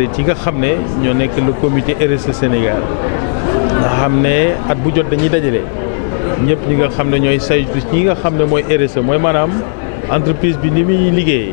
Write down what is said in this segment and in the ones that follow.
ci nga xam ne ñoo nekk le comité RSE Sénégal nga xam ne at bu jot dañuy dajale ñëpp ñi nga xam ne ñooy saytu ñi nga xam ne mooy RSE mooy maanaam entreprise bi ni muy liggéeyee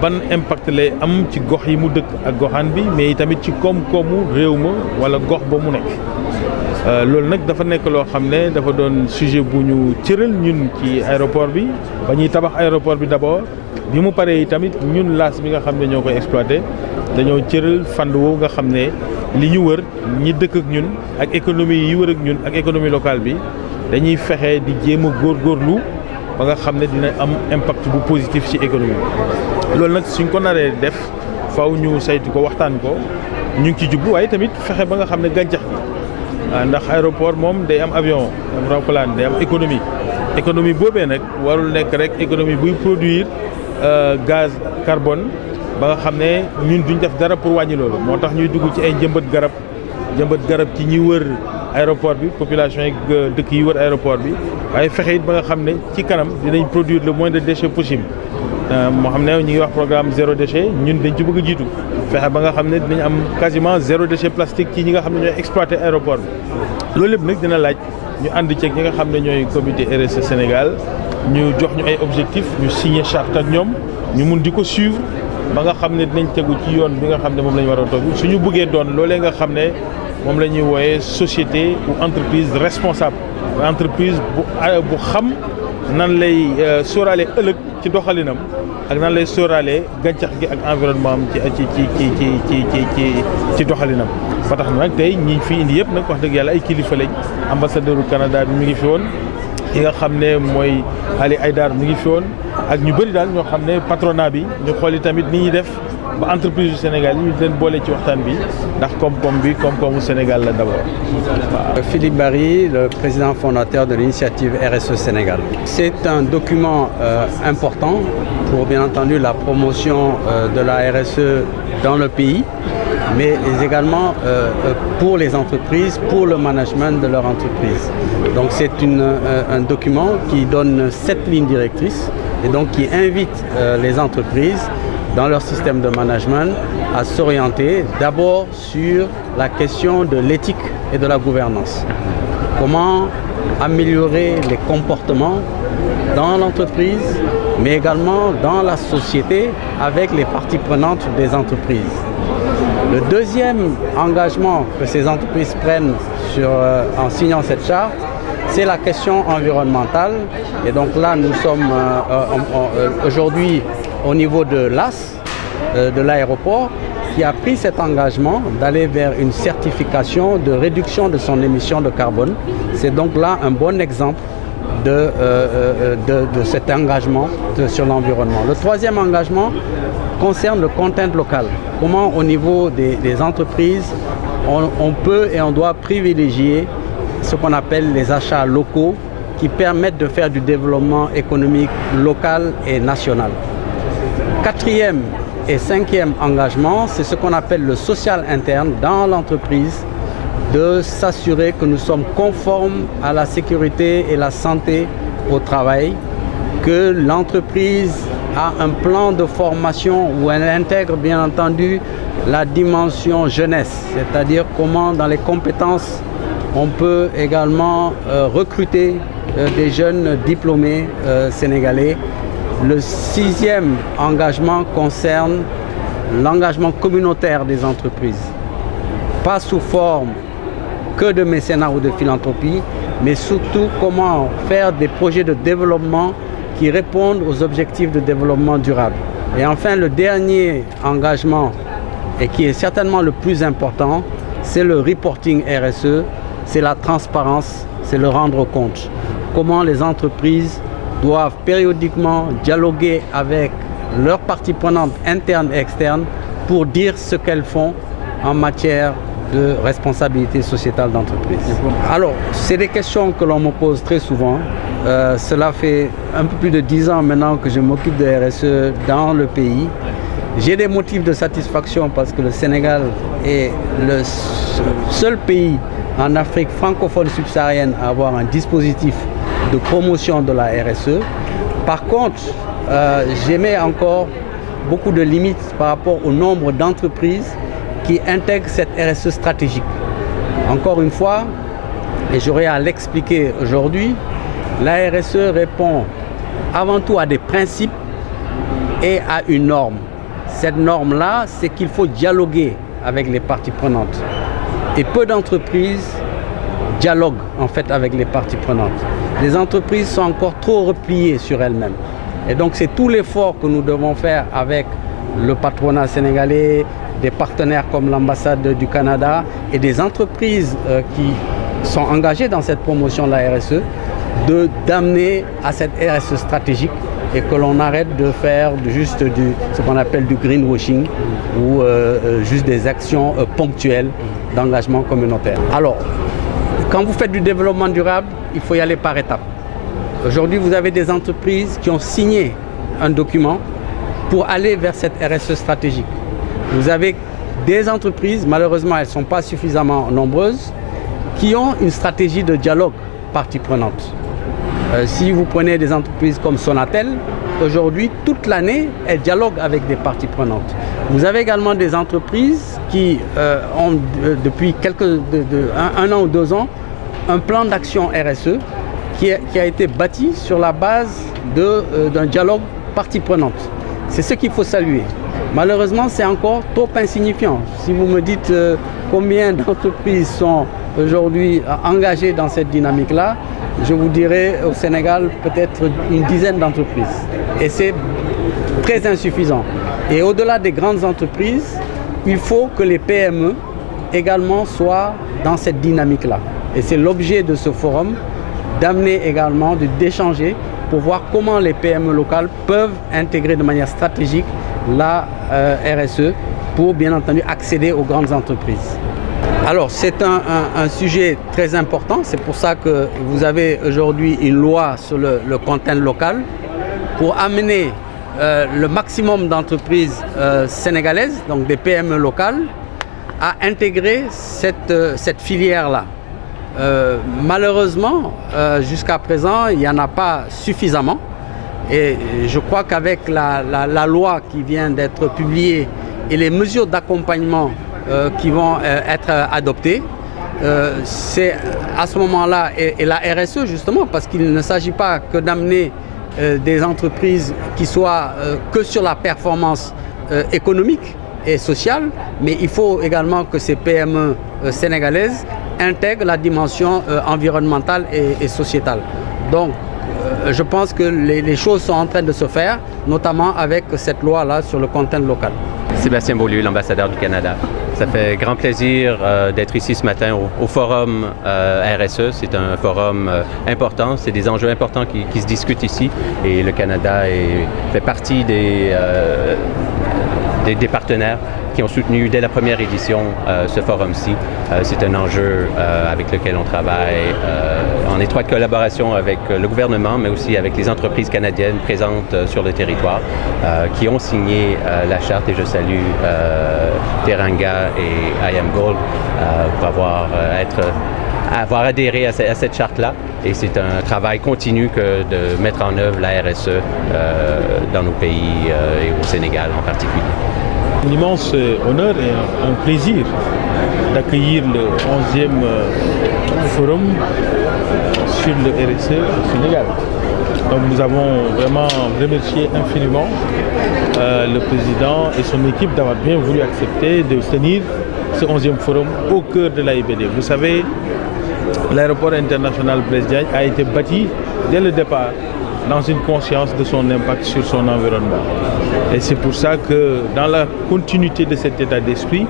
ban impact lay am ci gox yi mu dëkk ak goxaan bi mais tamit ci koom-koomu réew ma wala gox ba mu nekk. loolu nag dafa nekk loo xam ne dafa doon sujet bu ñu cëral ñun ci aéroport bi ba ñuy tabax aéroport bi d'abord bi mu paree tamit ñun laas bi nga xam ne ñoo koy exploité dañoo cëral fànn woowu nga xam ne li ñu wër ñi dëkk ak ñun ak économie yi wër ak ñun ak économie locale bi dañuy fexe di jéem a góorgóorlu ba nga xam ne dina am impact bu positif ci économie bi. loolu nag suñ ko naree def faw ñu saytu ko waxtaan ko ñu ngi ci jublu waaye tamit fexe ba nga xam ne gàncax gi ndax aéroport moom day am avion am roplaan day am économie boobee nag warul nekk rek économie buy produire gaz carbone ba nga xam ne ñun duñ def dara pour wàññi loolu moo tax ñuy dugg ci ay jëmbat garab ci ñi wër aéroport bi population yi dëkk yi wër aéroport bi waaye fexe it ba nga xam ne ci kanam dinañ produire le moins de déchets possible moo xam ne ñu ngi wax programme zéro déchet ñun dañ ci bëgg a jiitu fexe ba nga xam ne dinañ am quasiment zéro déchet plastique ci ñi nga xam ne ñooy exploiter aéroport bi loolu lépp nag dina laaj ñu ànd ceeg ñi nga xam ne ñooy comité RSE Sénégal ñu jox ñu ay objectifs ñu signé charte ak ñoom ñu mun di ko suivre ba nga xam ne dinañ tegu ci yoon bi nga xam ne moom la ñu war a toog suñu bëggee doon loolee nga xam ne moom la ñuy wooyee société ou entreprise responsable entreprise bu xam nan lay sóoraale ëllëg ci doxalinam ak nan lay sóoraale gàncax gi ak environnement am ci doxalinam. ba tax na nag tey ñi fi indi yëpp nag wax dëgg yàlla ay kilifa lañ ambassadeur du Canada bi mi ngi fi woon ki nga xam ne mooy Ali Haïdar mi ngi fi woon ak ñu bëri daal ñoo xam ne patronat bi ñu xooli tamit ni ñuy def ba entreprise du Sénégal yi ñu leen boole ci waxtaan bi ndax koom-koom bi koom-koomu Sénégal la d'abord. Philippe Barry, le président fondateur de l'initiative RSE Sénégal. C'est un document important pour bien entendu la promotion de la RSE dans le pays, mais également pour les entreprises, pour le management de leur entreprise. Donc c'est un document qui donne 7 lignes directrices et donc qui invite les entreprises dans leur système de management à s'orienter d'abord sur la question de l'éthique et de la gouvernance. Comment améliorer les comportements dans l'entreprise, mais également dans la société avec les parties prenantes des entreprises. Le deuxième engagement que ces entreprises prennent en signant cette charte, c'est la question environnementale. Et donc là, nous sommes aujourd'hui au niveau de l'AS, de l'aéroport, qui a pris cet engagement d'aller vers une certification de réduction de son émission de carbone. C'est donc là un bon exemple de cet engagement sur l'environnement. Le troisième engagement concerne le content local. Comment au niveau des entreprises, on peut et on doit privilégier ce qu'on appelle les achats locaux qui permettent de faire du développement économique local et national. Quatrième et cinquième engagement, c'est ce qu'on appelle le social interne dans l'entreprise, de s'assurer que nous sommes conformes à la sécurité et la santé au travail, que l'entreprise a un plan de formation où elle intègre bien entendu la dimension jeunesse, c'est-à-dire comment dans les compétences on peut également recruter des jeunes diplômés sénégalais. Le sixième engagement concerne l'engagement communautaire des entreprises, pas sous forme que de mécénat ou de philanthropie, mais surtout comment faire des projets de développement qui répondent aux objectifs de développement durable. Et enfin, le dernier engagement, et qui est certainement le plus important, c'est le reporting RSE, c'est la transparence, c'est le rendre compte. Comment les entreprises doivent périodiquement dialoguer avec leurs parties prenantes internes et externes pour dire ce qu'elles font en matière de responsabilité sociétale d'entreprise. Alors, c'est des questions que l'on me pose très souvent. Cela fait un peu plus de 10 ans maintenant que je m'occupe de RSE dans le pays. J'ai des motifs de satisfaction parce que le Sénégal est le seul pays en Afrique francophone subsaharienne à avoir un dispositif de promotion de la RSE. Par contre, j'émets encore beaucoup de limites par rapport au nombre d'entreprises qui intègrent cette RSE stratégique. Encore une fois, et j'aurais à l'expliquer aujourd'hui, la RSE répond avant tout à des principes et à une norme. Cette norme-là, c'est qu'il faut dialoguer avec les parties prenantes. Et peu d'entreprises dialoguent en fait avec les parties prenantes. Les entreprises sont encore trop repliées sur elles-mêmes. Et donc c'est tout l'effort que nous devons faire avec le patronat sénégalais, des partenaires comme l'ambassade du Canada et des entreprises qui sont engagées dans cette promotion de la RSE, d'amener à cette RSE stratégique et que l'on arrête de faire juste ce qu'on appelle du greenwashing ou juste des actions ponctuelles d'engagement communautaire. Alors, quand vous faites du développement durable, il faut y aller par étapes. Aujourd'hui, vous avez des entreprises qui ont signé un document pour aller vers cette RSE stratégique. Vous avez des entreprises, malheureusement elles ne sont pas suffisamment nombreuses, qui ont une stratégie de dialogue parties prenantes. Si vous prenez des entreprises comme Sonatel, aujourd'hui, toute l'année, elles dialoguent avec des parties prenantes. Vous avez également des entreprises qui ont, depuis un an ou 2 ans, un plan d'action RSE qui a été bâti sur la base d'un dialogue parties prenantes. C'est ce qu'il faut saluer. Malheureusement, c'est encore trop insignifiant. Si vous me dites combien d'entreprises sont aujourd'hui engagées dans cette dynamique-là, je vous dirais au Sénégal peut-être une dizaine d'entreprises. Et c'est très insuffisant. Et au-delà des grandes entreprises, il faut que les PME également soient dans cette dynamique-là. Et c'est l'objet de ce forum, d'amener également, d'échanger pour voir comment les PME locales peuvent intégrer de manière stratégique la RSE pour bien entendu accéder aux grandes entreprises. Alors c'est un sujet très important, c'est pour ça que vous avez aujourd'hui une loi sur le content local pour amener le maximum d'entreprises sénégalaises, donc des PME locales, à intégrer cette filière-là. Malheureusement, jusqu'à présent, il n'y en a pas suffisamment. Et je crois qu'avec la loi qui vient d'être publiée et les mesures d'accompagnement qui vont être adoptées, c'est à ce moment-là, et la RSE justement, parce qu'il ne s'agit pas que d'amener des entreprises qui soient que sur la performance économique et sociale, mais il faut également que ces PME sénégalaises intègrent la dimension environnementale et sociétale. Donc, je pense que les choses sont en train de se faire, notamment avec cette loi-là sur le content local. Sébastien Beaulieu, l'ambassadeur du Canada. Ça fait grand plaisir d'être ici ce matin au forum RSE. C'est un forum important, c'est des enjeux importants qui se discutent ici et le Canada fait partie des partenaires qui ont soutenu dès la première édition ce forum-ci. C'est un enjeu avec lequel on travaille en étroite collaboration avec le gouvernement, mais aussi avec les entreprises canadiennes présentes sur le territoire qui ont signé la charte, et je salue Teranga et IAMGOLD pour avoir adhéré à cette charte-là. Et c'est un travail continu que de mettre en œuvre la RSE dans nos pays et au Sénégal en particulier. Un immense honneur et un plaisir d'accueillir le 11e forum sur le RSE au Sénégal. Donc nous avons vraiment remercié infiniment le président et son équipe d'avoir bien voulu accepter de tenir ce 11e forum au cœur de l'AIBD. Vous savez, l'aéroport international Blaise Diagne a été bâti dès le départ dans une conscience de son impact sur son environnement. Et c'est pour ça que dans la continuité de cet état d'esprit,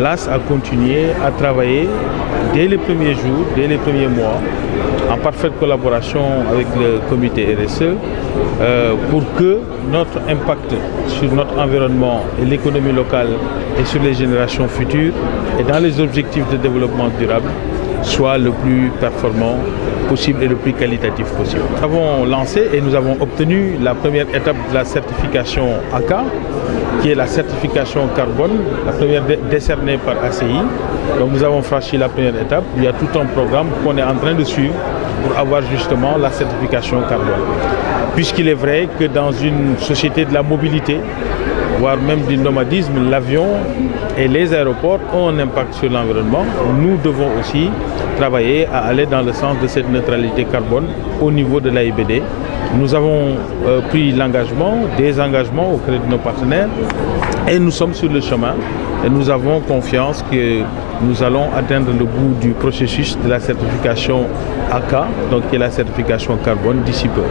l'AS a continué à travailler dès les premiers jours, dès les premiers mois, en parfaite collaboration avec le comité RSE, pour que notre impact sur notre environnement et l'économie locale et sur les générations futures et dans les objectifs de développement durable soit le plus performant possible et le plus qualitatif possible. Nous avons lancé et nous avons obtenu la première étape de la certification ACA, qui est la certification carbone, la première décernée par ACI. Donc nous avons franchi la première étape. Il y a tout un programme qu'on est en train de suivre pour avoir justement la certification carbone. Puisqu'il est vrai que dans une société de la mobilité, voire même du nomadisme, l'avion et les aéroports ont un impact sur l'environnement. Nous devons aussi travailler à aller dans le sens de cette neutralité carbone au niveau de l'AIBD. Nous avons pris des engagements auprès de nos partenaires et nous sommes sur le chemin et nous avons confiance que nous allons atteindre le bout du processus de la certification ACA, donc qui est la certification carbone d'ici peu.